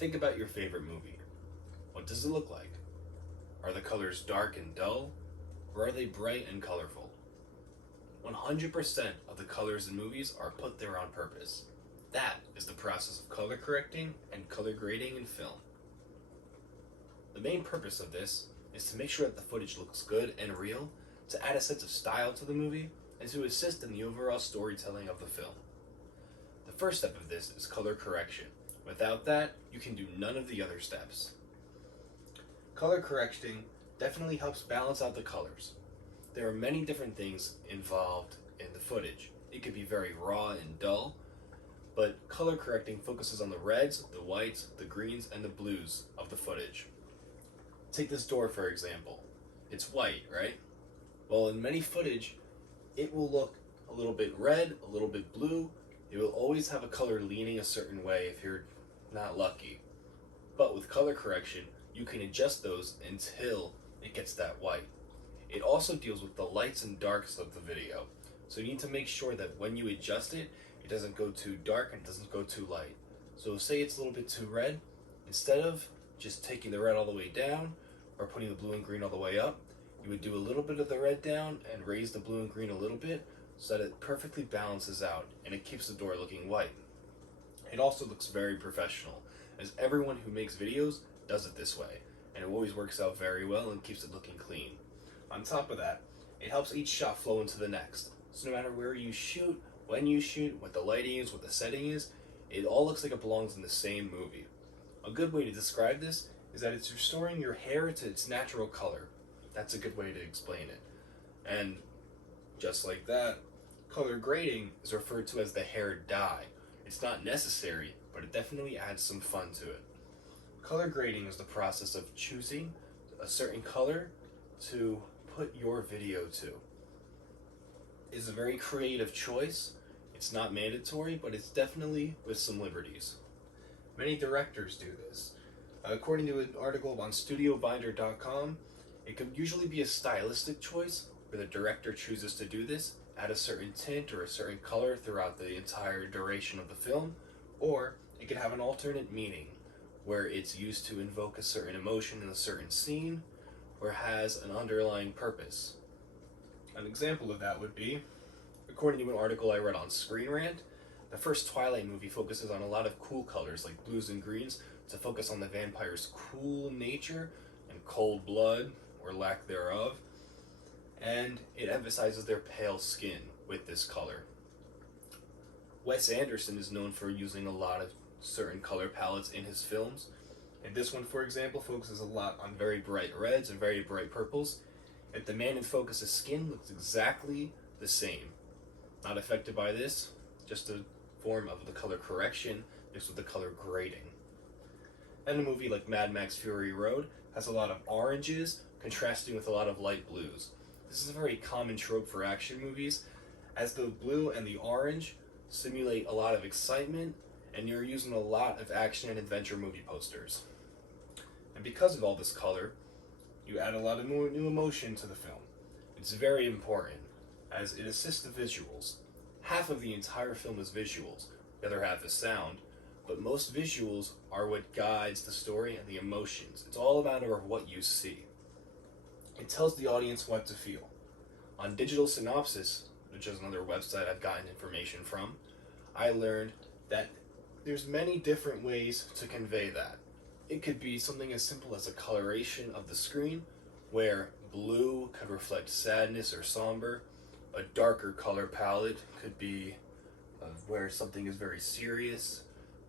Think about your favorite movie. What does it look like? Are the colors dark and dull, or are they bright and colorful? 100% of the colors in movies are put there on purpose. That is the process of color correcting and color grading in film. The main purpose of this is to make sure that the footage looks good and real, to add a sense of style to the movie, and to assist in the overall storytelling of the film. The first step of this is color correction. Without that, you can do none of the other steps. Color correcting definitely helps balance out the colors. There are many different things involved in the footage. It could be very raw and dull, but color correcting focuses on the reds, the whites, the greens, and the blues of the footage. Take this door for example. It's white, right? Well, in many footage, it will look a little bit red, a little bit blue. It will always have a color leaning a certain way if you're not lucky. But with color correction, you can adjust those until it gets that white. It also deals with the lights and darks of the video. So you need to make sure that when you adjust it, it doesn't go too dark and it doesn't go too light. So say it's a little bit too red, instead of just taking the red all the way down or putting the blue and green all the way up, you would do a little bit of the red down and raise the blue and green a little bit so that it perfectly balances out and it keeps the door looking white. It also looks very professional, as everyone who makes videos does it this way, and it always works out very well and keeps it looking clean. On top of that, it helps each shot flow into the next. So no matter where you shoot, when you shoot, what the lighting is, what the setting is, it all looks like it belongs in the same movie. A good way to describe this is that it's restoring your hair to its natural color. That's a good way to explain it. And just like that, color grading is referred to as the hair dye. It's not necessary, but it definitely adds some fun to it. Color grading is the process of choosing a certain color to put your video to. It's a very creative choice. It's not mandatory, but it's definitely with some liberties. Many directors do this. According to an article on StudioBinder.com, it could usually be a stylistic choice where the director chooses to do this, add a certain tint or a certain color throughout the entire duration of the film, or it could have an alternate meaning where it's used to invoke a certain emotion in a certain scene or has an underlying purpose. An example of that would be, according to an article I read on Screen Rant, the first Twilight movie focuses on a lot of cool colors like blues and greens to focus on the vampire's cool nature and cold blood, or lack thereof, and it emphasizes their pale skin with this color. Wes Anderson is known for using a lot of certain color palettes in his films, and this one, for example, focuses a lot on very bright reds and very bright purples, yet the man in focus's skin looks exactly the same. Not affected by this, just a form of the color correction mixed with the color grading. And a movie like Mad Max Fury Road has a lot of oranges contrasting with a lot of light blues. This is a very common trope for action movies, as the blue and the orange simulate a lot of excitement, and you're using a lot of action and adventure movie posters. And because of all this color, you add a lot of new emotion to the film. It's very important, as it assists the visuals. Half of the entire film is visuals, the other half is sound, but most visuals are what guides the story and the emotions. It's all a matter of what you see. It tells the audience what to feel. On Digital Synopsis, which is another website I've gotten information from, I learned that there's many different ways to convey that. It could be something as simple as a coloration of the screen, where blue could reflect sadness or somber. A darker color palette could be where something is very serious,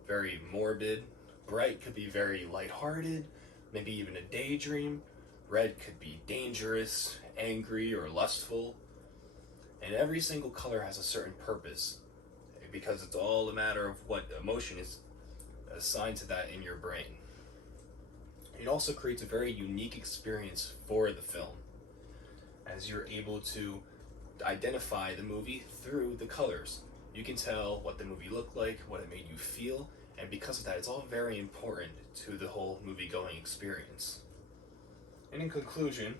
very morbid. Bright could be very lighthearted, maybe even a daydream. Red could be dangerous, angry, or lustful. And every single color has a certain purpose, because it's all a matter of what emotion is assigned to that in your brain. It also creates a very unique experience for the film, as you're able to identify the movie through the colors. You can tell what the movie looked like, what it made you feel, and because of that, it's all very important to the whole movie-going experience. And in conclusion,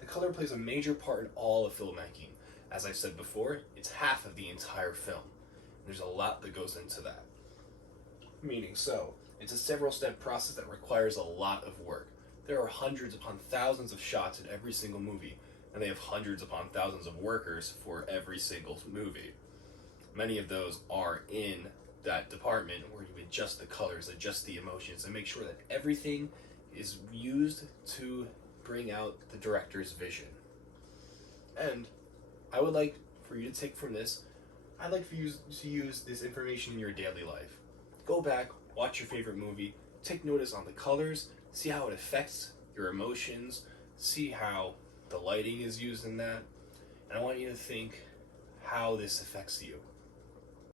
the color plays a major part in all of filmmaking. As I said before, it's half of the entire film. There's a lot that goes into that. Meaning so, It's a several step process that requires a lot of work. There are hundreds upon thousands of shots in every single movie, and they have hundreds upon thousands of workers for every single movie. Many of those are in that department where you adjust the colors, adjust the emotions, and make sure that everything is used to bring out the director's vision. And I would like for you to take from this, I'd like for you to use this information in your daily life. Go back, watch your favorite movie, take notice on the colors, see how it affects your emotions, see how the lighting is used in that, and I want you to think how this affects you.